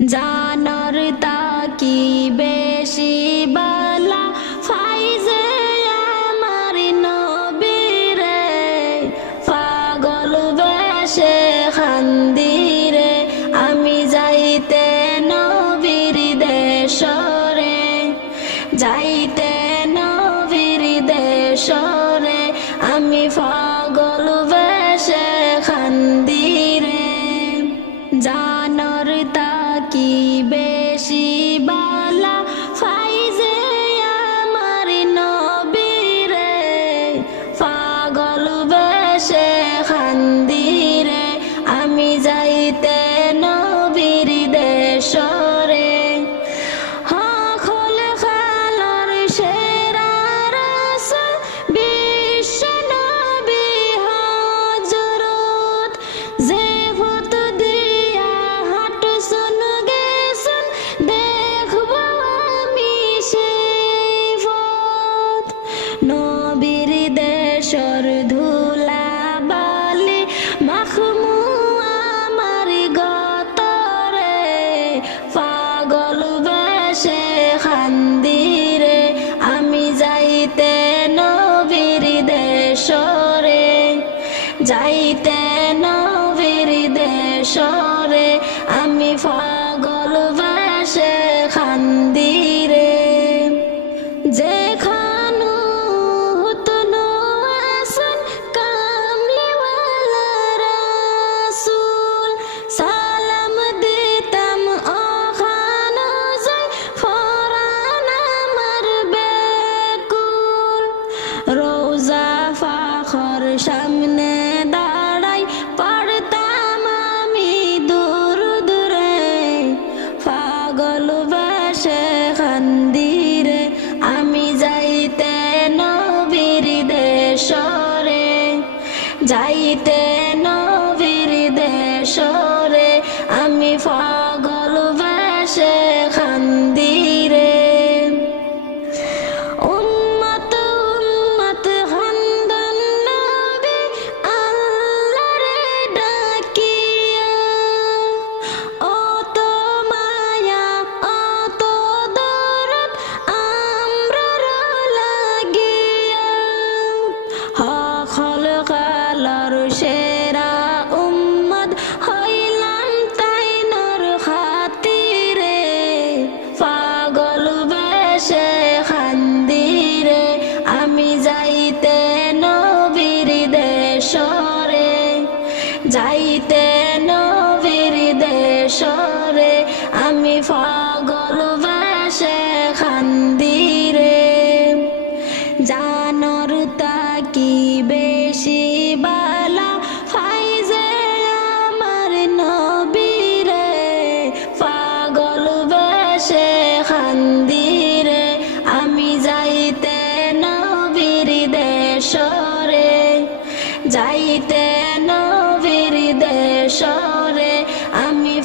জানর তাকি বেশি বালা ফাইজে আমার নবীরে পাগল বেশে খান্দিরে আমি যাইতে নবীর দেশরে যাইতে নবীর দেশরে আমি পাগল বেশে খান্দিরে জানর তাকি বেশি বালা ফাইজে আমার নবীরে পাগল বেশে খান্দিরে আমি যাইতে নবীর দেশরে নবীর দেশর ধুলা বালি মাখমু আমার গতরে পাগল বেশে খান্দিরে আমি যাইতে নবীর দেশরে যাইতে নবীর দেশরে আমি পাগল বেশে খান্দিরে যেখানো হতনো আসন কামলিওয়ালা রাসূল সালাম দিতাম ওখানো যাই ফরান আমার বেকুল রোজা ফাখর সামনে দাঁড়াই পড়তাম আমি দুরুদ রে পাগল বেশে খান্দিরে আমি যাইতে নবীর দেশরে যাইতে নবীর দেশরে আমি পাগল বেশে খান্দিরে উম্মত উম্মত খান্দন নবী আল্লাহরে ডাকিয়া অত মায়া অত দরদ আমরার লাগিয়া হখল কালার সেরা উম্মত হইলাম তাই নর খাতিরে পাগল বেশে খান্দিরে আমি যাইতে নবীর দেশরে যাইতে নবীর দেশরে আমি পাগল বেশে খান্দিরে জানর তাকি বেশি বালা ফাইজে আমার নবীরে পাগল বেশে খান্দিরে আমি যাইতে নবীর দেশরে যাইতে নবীর দেশরে আমি